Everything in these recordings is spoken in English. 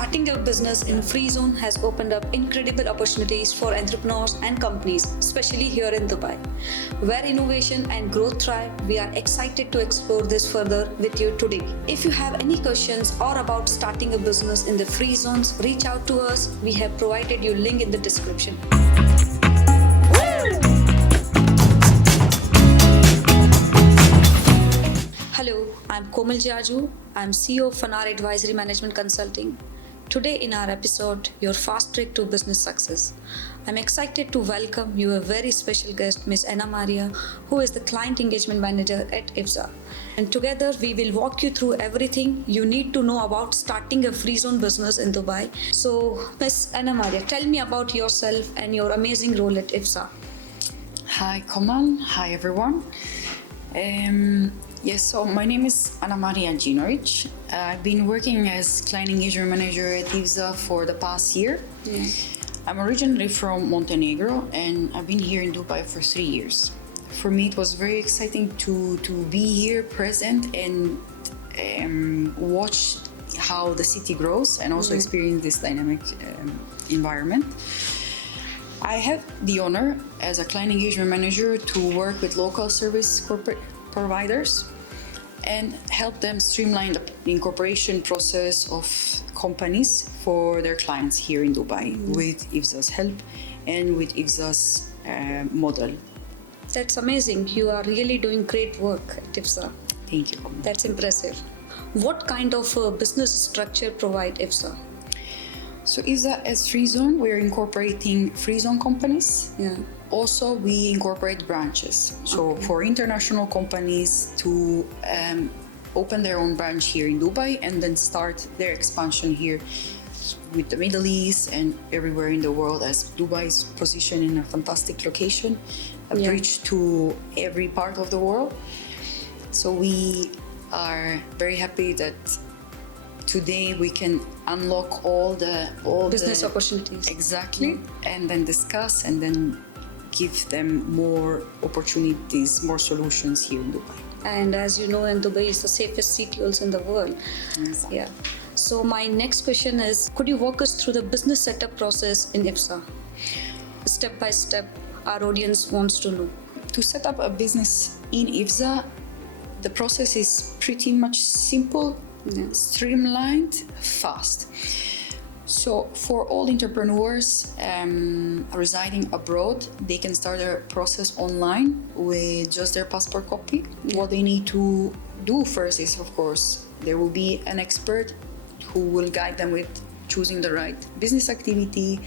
Starting a business in Free Zone has opened up incredible opportunities for entrepreneurs and companies, especially here in Dubai. Where innovation and growth thrive, we are excited to explore this further with you today. If you have any questions or about starting a business in the Free Zones, reach out to us. We have provided you link in the description. Hello, I'm Komal Jajoo. I'm CEO of Fanar Management Consulting. Today in our episode, your fast track to business success. I'm excited to welcome you a very special guest, Ms. Anna Maria, who is the Client Engagement Manager at IFZA. And together we will walk you through everything you need to know about starting a free zone business in Dubai. So, Ms. Anna Maria, tell me about yourself and your amazing role at IFZA. Hi Komal, hi everyone. Yes, so my name is Anna Maria Ginovic. I've been working as Client Engagement Manager at IFZA for the past year. Yeah. I'm originally from Montenegro and I've been here in Dubai for 3 years. For me, it was very exciting to be here present and watch how the city grows and also experience this dynamic environment. I have the honor as a Client Engagement Manager to work with local service corporate providers and help them streamline the incorporation process of companies for their clients here in Dubai with IFZA's help and with IFZA's model. That's amazing. You are really doing great work at IFZA. Thank you. That's impressive. What kind of business structure provide IFZA? So IFZA as Free Zone, we're incorporating Free Zone companies. Yeah. Also, we incorporate branches. So for international companies to open their own branch here in Dubai and then start their expansion here with the Middle East and everywhere in the world, as Dubai is positioned in a fantastic location, a bridge to every part of the world. So we are very happy that today we can unlock all the Business opportunities. Exactly, and then discuss and then give them more opportunities, more solutions here in Dubai. And as you know, in Dubai is the safest city also in the world. Yes. Yeah. So my next question is, could you walk us through the business setup process in IFZA? Step by step, our audience wants to know. To set up a business in IFZA, the process is pretty much simple, streamlined, fast. So for all entrepreneurs residing abroad, they can start their process online with just their passport copy. What they need to do first is, of course, there will be an expert who will guide them with choosing the right business activity,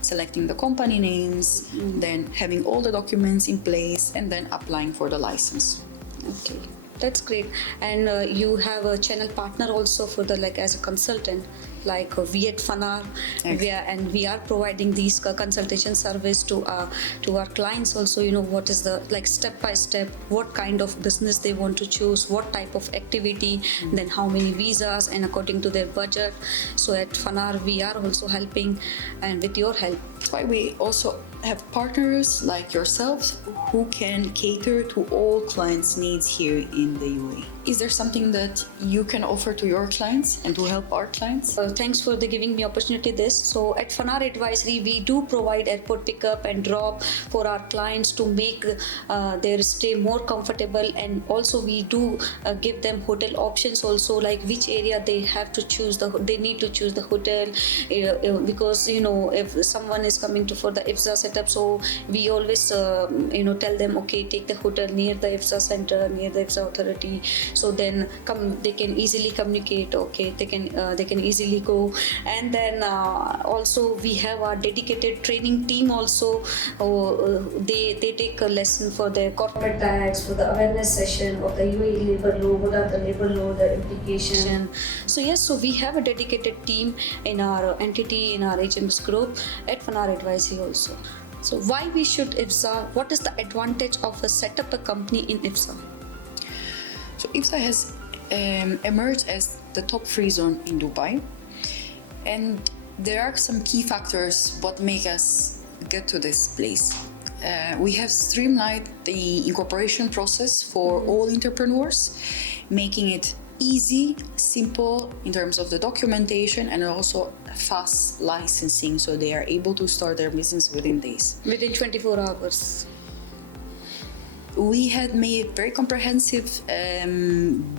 selecting the company names, then having all the documents in place, and then applying for the license. Okay, that's great. And you have a channel partner also for as a consultant, like we at Fanar, and we are providing these consultation service to our clients also. You know, what is the step by step, what kind of business they want to choose, what type of activity, then how many visas, and according to their budget. So at Fanar we are also helping, and with your help. That's why we also have partners like yourselves who can cater to all clients' needs here in the UAE. Is there something that you can offer to your clients and to help our clients? Thanks for giving me opportunity this. So at Fanar Advisory, we do provide airport pickup and drop for our clients to make their stay more comfortable, and also we do give them hotel options also, like which area they have to choose they need to choose the hotel, because if someone is coming for the IFZA setup, so we always tell them, okay, take the hotel near the IFZA center, near the IFZA authority, so then they can easily communicate. Okay, they can easily go. And then also we have our dedicated training team also. They take a lesson for their corporate tax, for the awareness session of the UAE labor law, what are the labor law, the implication. So yes, so we have a dedicated team in our entity, in our AJMS group at Fanar Advisory also. So why we should IFZA? What is the advantage of set up a company in IFZA? So IFZA has emerged as the top free zone in Dubai, and there are some key factors what make us get to this place. We have streamlined the incorporation process for all entrepreneurs, making it easy, simple in terms of the documentation, and also fast licensing, so they are able to start their business within days. Within 24 hours. We had made very comprehensive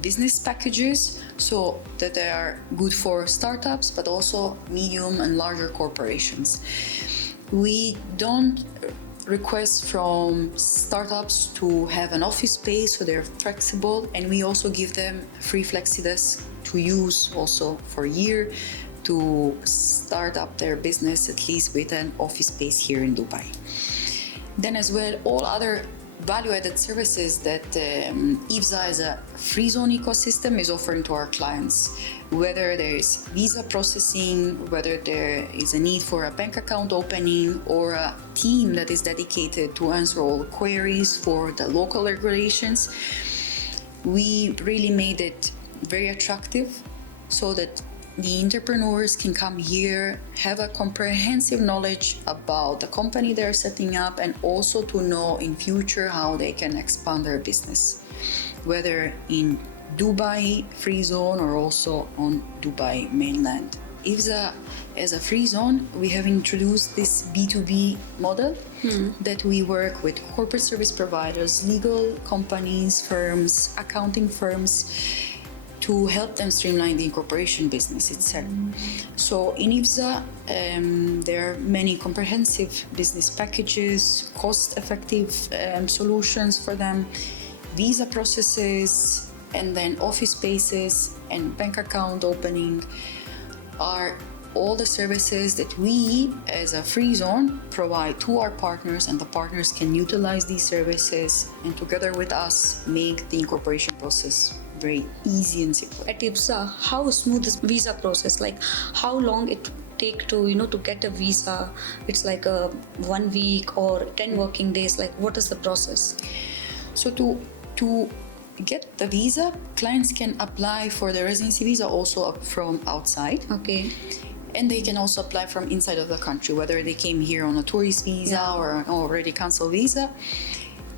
business packages so that they are good for startups, but also medium and larger corporations. We don't request from startups to have an office space, so they're flexible, and we also give them free FlexiDesk to use also for a year to start up their business, at least with an office space here in Dubai. Then as well, all other value-added services that IFZA as a free zone ecosystem is offering to our clients, whether there is visa processing, whether there is a need for a bank account opening, or a team that is dedicated to answer all queries for the local regulations. We really made it very attractive so that the entrepreneurs can come here, have a comprehensive knowledge about the company they're setting up, and also to know in future how they can expand their business, whether in Dubai free zone or also on Dubai mainland. IFZA as a free zone, we have introduced this B2B model that we work with corporate service providers, legal companies, firms, accounting firms, to help them streamline the incorporation business itself. So in IFZA, there are many comprehensive business packages, cost-effective solutions for them, visa processes, and then office spaces and bank account opening are all the services that we as a free zone provide to our partners, and the partners can utilize these services and together with us make the incorporation process very easy and simple. At IFZA, how smooth is visa process? Like how long it take to to get a visa? It's like a 1 week or 10 working days. Like what is the process? So to get the visa, clients can apply for the residency visa also from outside. Okay. And they can also apply from inside of the country, whether they came here on a tourist visa or an already canceled visa.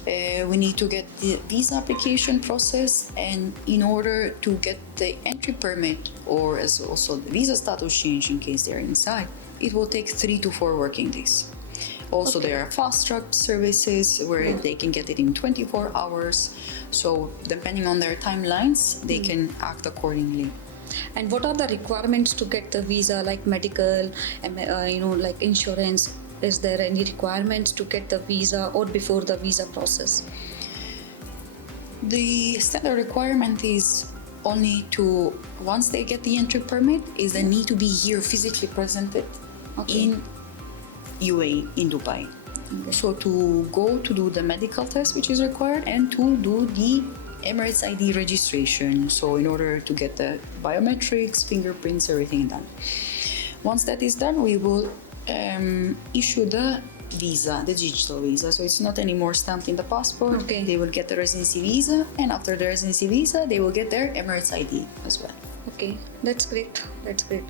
We need to get the visa application process, and in order to get the entry permit or as also the visa status change in case they're inside, it will take 3 to 4 working days. Also, there are fast track services where they can get it in 24 hours. So depending on their timelines, they can act accordingly. And what are the requirements to get the visa, like medical, like insurance? Is there any requirements to get the visa or before the visa process? The standard requirement is only to, once they get the entry permit, is they need to be here physically presented in UAE, in Dubai. Okay. So to go to do the medical test, which is required, and to do the Emirates ID registration. So in order to get the biometrics, fingerprints, everything done. Once that is done, we will issue the visa, the digital visa. So it's not anymore stamped in the passport. Okay. They will get the residency visa, and after the residency visa, they will get their Emirates ID as well. Okay, that's great. That's great.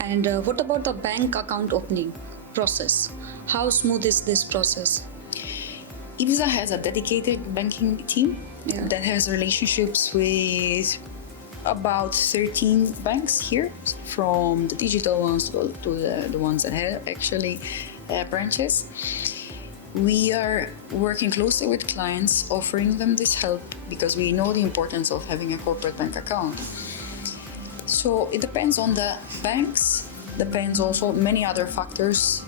And what about the bank account opening process? How smooth is this process? IFZA has a dedicated banking team that has relationships with about 13 banks here, from the digital ones to the ones that have actually branches. We are working closely with clients, offering them this help because we know the importance of having a corporate bank account. So it depends on the banks, depends also many other factors.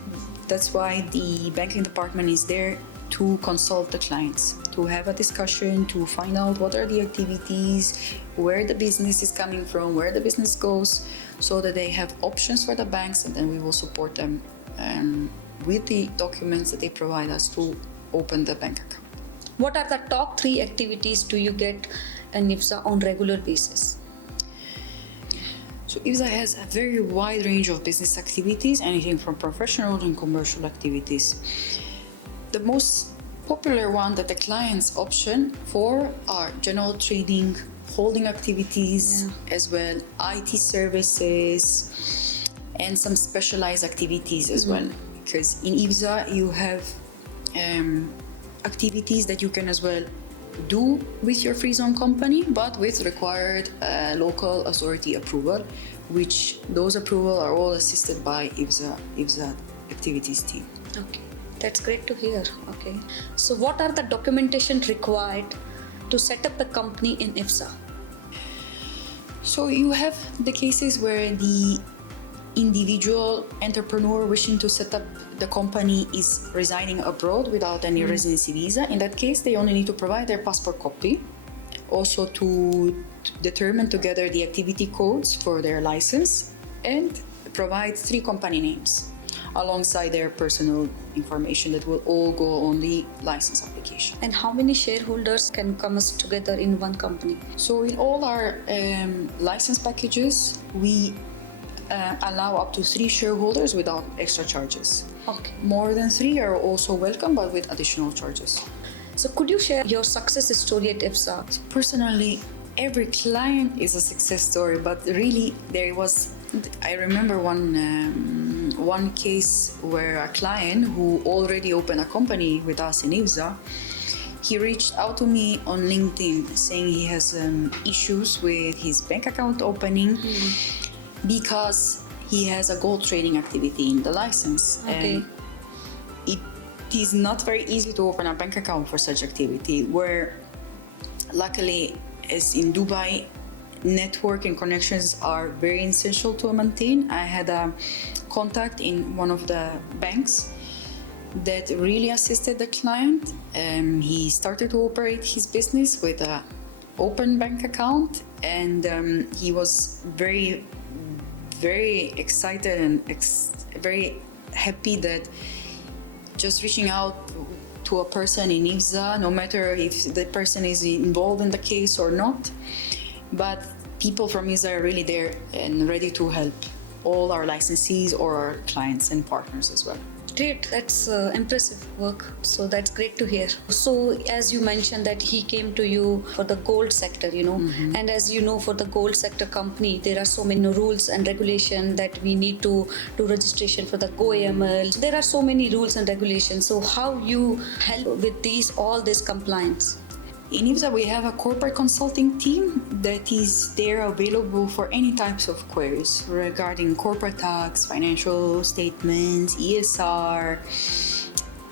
That's why the banking department is there to consult the clients, to have a discussion, to find out what are the activities, where the business is coming from, where the business goes, so that they have options for the banks, and then we will support them with the documents that they provide us to open the bank account. What are the top 3 activities do you get in IFZA on regular basis? So IFZA has a very wide range of business activities, anything from professional and commercial activities. The most popular one that the clients option for are general trading, holding activities, as well IT services, and some specialized activities as well. Because in IFZA you have activities that you can as well do with your free zone company, but with required local authority approval, which those approval are all assisted by IFZA activities team. Okay, that's great to hear. Okay, so what are the documentation required to set up a company in IFSA? So you have the cases where the individual entrepreneur wishing to set up the company is residing abroad without any residency visa. In that case, they only need to provide their passport copy, also to determine together the activity codes for their license, and provide 3 company names alongside their personal information that will all go on the license application. And how many shareholders can come together in one company? So in all our license packages, we allow up to 3 shareholders without extra charges. Okay. More than 3 are also welcome, but with additional charges. So could you share your success story at IFSA? Personally, every client is a success story, but really I remember one case where a client who already opened a company with us in IFZA, he reached out to me on LinkedIn saying he has issues with his bank account opening because he has a gold trading activity in the license. Okay. And it is not very easy to open a bank account for such activity, where luckily, as in Dubai, network and connections are very essential to maintain. I had a contact in one of the banks that really assisted the client. He started to operate his business with an open bank account, and he was very, very excited and very happy that just reaching out to a person in IFZA, no matter if the person is involved in the case or not, but people from IFZA are really there and ready to help all our licensees or our clients and partners as well. Great, that's impressive work. So that's great to hear. So as you mentioned that he came to you for the gold sector, and as you know, for the gold sector company, there are so many rules and regulations that we need to do registration for the GoAML. There are so many rules and regulations. So how you help with all this compliance? In IFZA, we have a corporate consulting team that is there available for any types of queries regarding corporate tax, financial statements, ESR,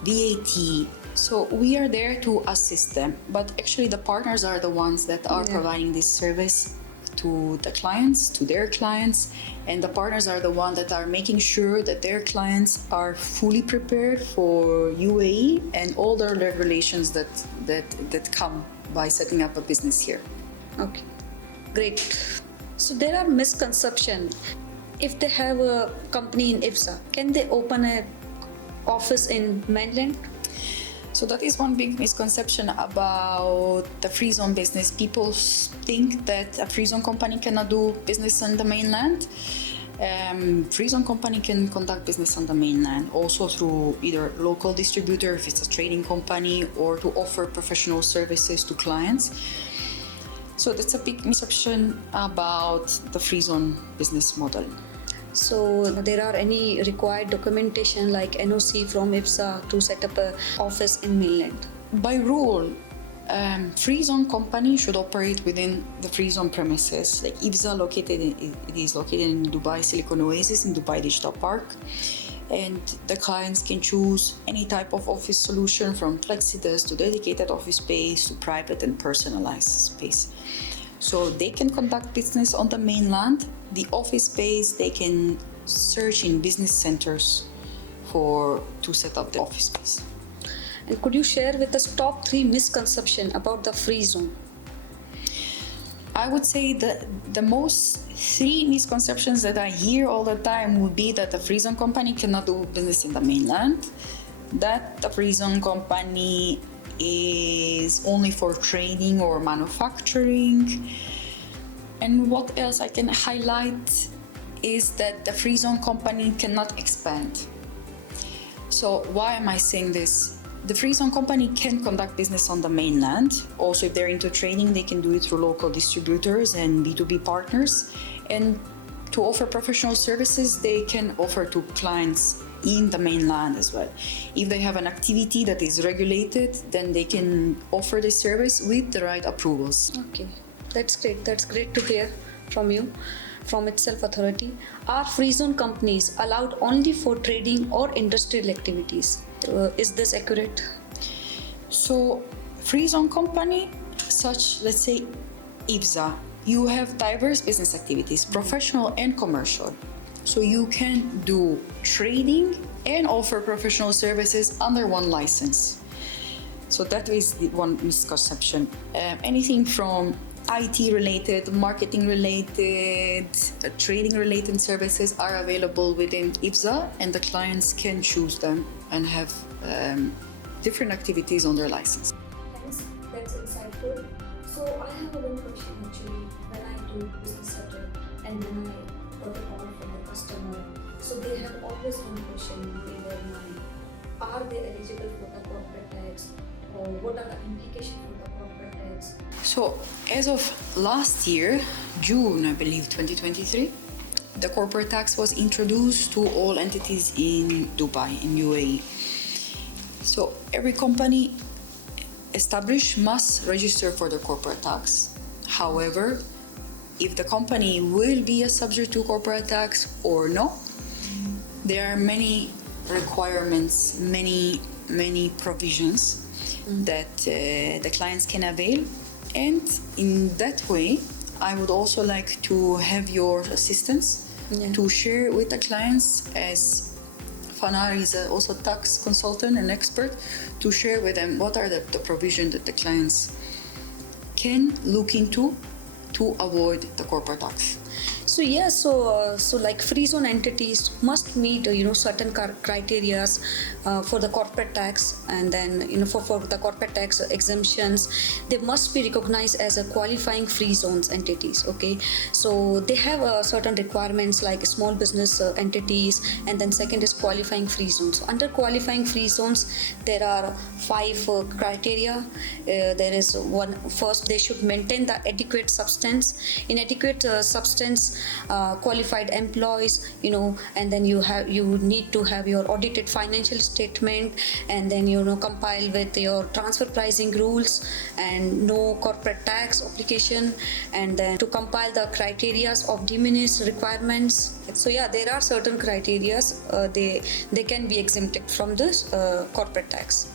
VAT. So we are there to assist them, but actually the partners are the ones that are providing this service to the clients, to their clients, and the partners are the ones that are making sure that their clients are fully prepared for UAE and all the regulations that come by setting up a business here. Okay, great. So there are misconceptions. If they have a company in IFSA, can they open an office in mainland? So that is one big misconception about the free zone business. People think that a free zone company cannot do business on the mainland. Free zone company can conduct business on the mainland, also through either local distributor if it's a trading company, or to offer professional services to clients. So that's a big misconception about the free zone business model. So there are any required documentation like NOC from IFSA to set up an office in mainland? By rule, free zone company should operate within the free zone premises. Like IFZA it is located in Dubai Silicon Oasis in Dubai Digital Park, and the clients can choose any type of office solution from flexi-desk to dedicated office space to private and personalized space. So they can conduct business on the mainland. The office space, they can search in business centers to set up the office space. And could you share with us top 3 misconceptions about the free zone? I would say the most 3 misconceptions that I hear all the time would be that the free zone company cannot do business in the mainland, that the free zone company is only for trading or manufacturing. And what else I can highlight is that the free zone company cannot expand. So why am I saying this? The free zone company can conduct business on the mainland. Also, if they're into trading, they can do it through local distributors and B2B partners. And to offer professional services, they can offer to clients in the mainland as well. If they have an activity that is regulated, then they can offer the service with the right approvals. Okay, that's great. That's great to hear from you, from itself authority. Are free zone companies allowed only for trading or industrial activities? Is this accurate? So, free zone company, such let's say IFZA, you have diverse business activities, professional and commercial. So you can do trading and offer professional services under one license. So that is the one misconception. Anything from IT related, marketing related, trading related services are available within IFZA, and the clients can choose them and have different activities on their license. Thanks, that's insightful. So I have one question actually. When I do business setup and when I got a call from the customer, so they have always one question in their mind: are they eligible for the corporate tax, or what are the implications for the corporate tax? So as of last year, June, I believe, 2023, the corporate tax was introduced to all entities in Dubai, in UAE. So every company established must register for the corporate tax. However, if the company will be a subject to corporate tax or not, there are many requirements, many provisions that the clients can avail. And in that way, I would also like to have your assistance to share with the clients, as Fanar is also a tax consultant and expert, to share with them what are the provisions that the clients can look into to avoid the corporate tax. So yeah, so like free zone entities must meet certain criteria for the corporate tax, and then for the corporate tax exemptions, they must be recognized as a qualifying free zones entities. Okay, so they have certain requirements like small business entities, and then second is qualifying free zones. So under qualifying free zones, there are 5 criteria. There is one: first, they should maintain the adequate substance. In adequate substance, qualified employees, and then you need to have your audited financial statement, and then compile with your transfer pricing rules and no corporate tax application, and then to compile the criteria of de minimis requirements. So yeah, there are certain criteria they can be exempted from this corporate tax.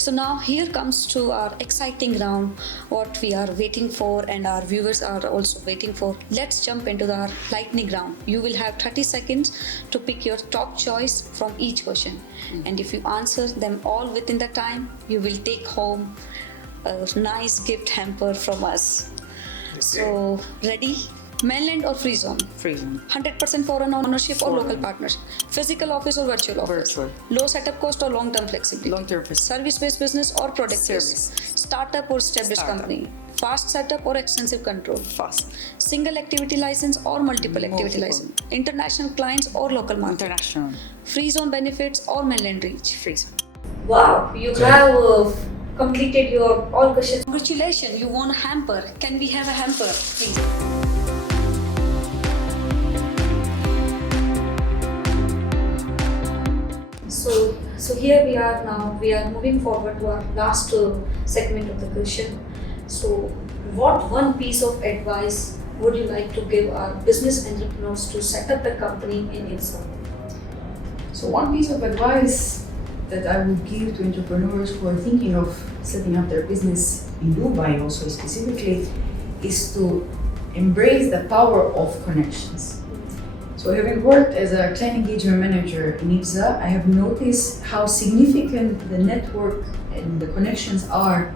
So now here comes to our exciting round, what we are waiting for and our viewers are also waiting for. Let's jump into the lightning round. You will have 30 seconds to pick your top choice from each question. And if you answer them all within the time, you will take home a nice gift hamper from us. Okay. So, ready? Mainland or free zone? Free zone. 100% foreign ownership or local partnership? Physical office or virtual office? Virtual. Low setup cost or long-term flexibility? Long-term flexibility. Service-based business or product-based? Service. Startup or established company? Fast setup or extensive control? Fast. Single activity license or multiple activity license? International clients or local market? International. Free zone benefits or mainland reach? Free zone. Wow, you have completed your all questions. Congratulations, you won a hamper. Can we have a hamper, please? So here we are now. We are moving forward to our last segment of the question. So, what one piece of advice would you like to give our business entrepreneurs to set up a company in IFSA? So one piece of advice that I would give to entrepreneurs who are thinking of setting up their business in Dubai also specifically is to embrace the power of connections. So having worked as a client engagement manager in IFZA, I have noticed how significant the network and the connections are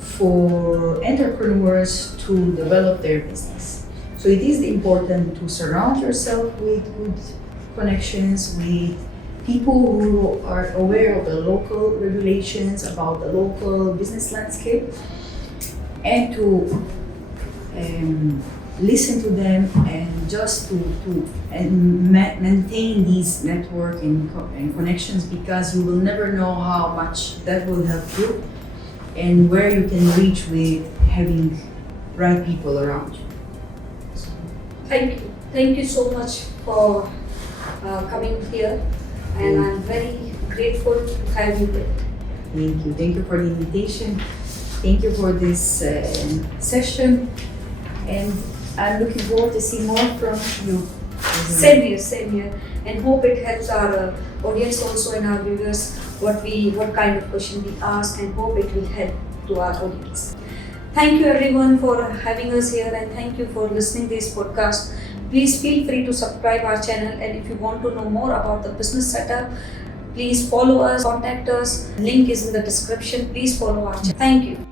for entrepreneurs to develop their business. So it is important to surround yourself with good connections, with people who are aware of the local regulations, about the local business landscape, and to listen to them and just to maintain these network and connections, because you will never know how much that will help you and where you can reach with having right people around you. Thank you so much for coming here, and I'm very grateful to have you here. Thank you. Thank you for the invitation. Thank you for this session. And I'm looking forward to see more from you. Same here, and hope it helps our audience also and our viewers what kind of question we ask, and hope it will help to our audience. Thank you everyone for having us here, and thank you for listening this podcast. Please feel free to subscribe our channel, and if you want to know more about the business setup, please follow us, contact us. Link is in the description. Please follow our channel. Thank you.